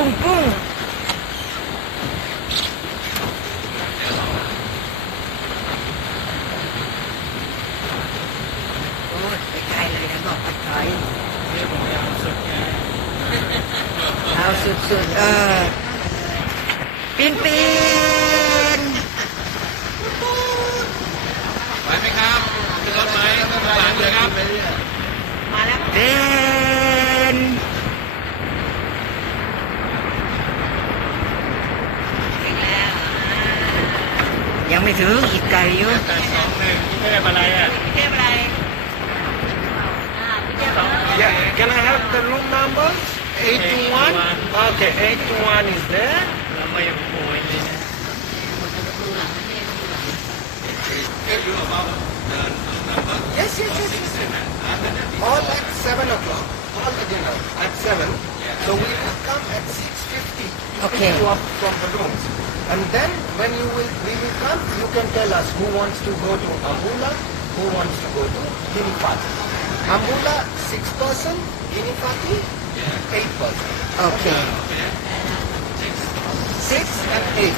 ปุ้งปุ้งโอ้ยไปไกลเลยนะบอกปัดถอยเอาสุดๆเออปีนปีน ยังไม่ถึงอีกไกลอยู่ แต่สองหนึ่งกรุงเทพอะไรอ่ะ เทพอะไรอ่าพี่เทพ Yeah, can I have the room number? 821? Okay, 821 is there. เราไม่ยังป่วยเลยนะ Yes, yes, yes. yes. All at 7 o'clock. All the dinner at 7. So we will come at 6.50 Okay. pick you up from the rooms. And then when you will, we will come, you can tell us who wants to go to Ambula, who wants to go to Hinipati. Ambula, 6 person, Hinipati, 8 person. Okay. 6 and 8.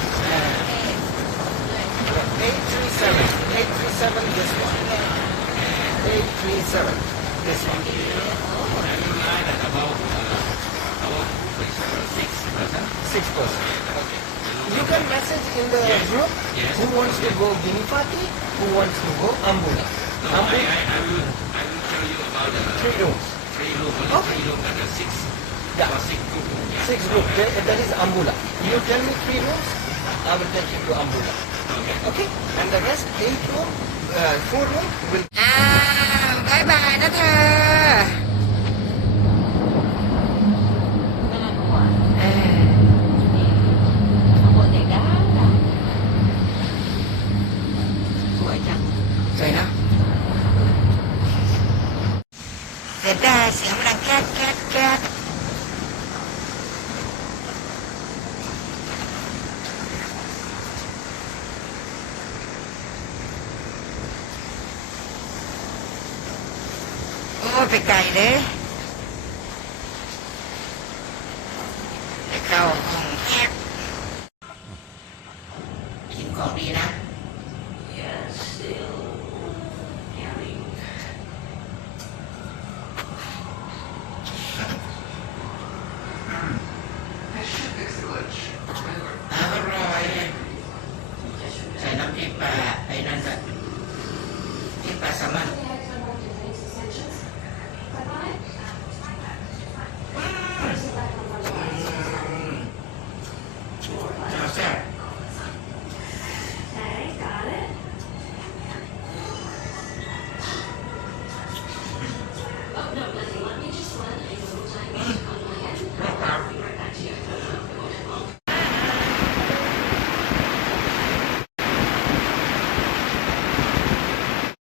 837, 837 this one. 837 this one. Six person one message in the yes. group. Yes. Who wants to go Ginipati? Who wants to go Ambula? No, Ambula. I, I, I, will, I will tell you about the three rooms. Three rooms, okay. three rooms, six. Yeah. Six group. Yeah. That, that is Ambula. You tell me three rooms, I will take you to Ambula. Okay. Okay. And the rest eight rooms. uh, four room will. Ah, bye bye. That's. ดได้เสียงมัดงแก๊แก๊แก๊ไปไกลเลยไปเข้า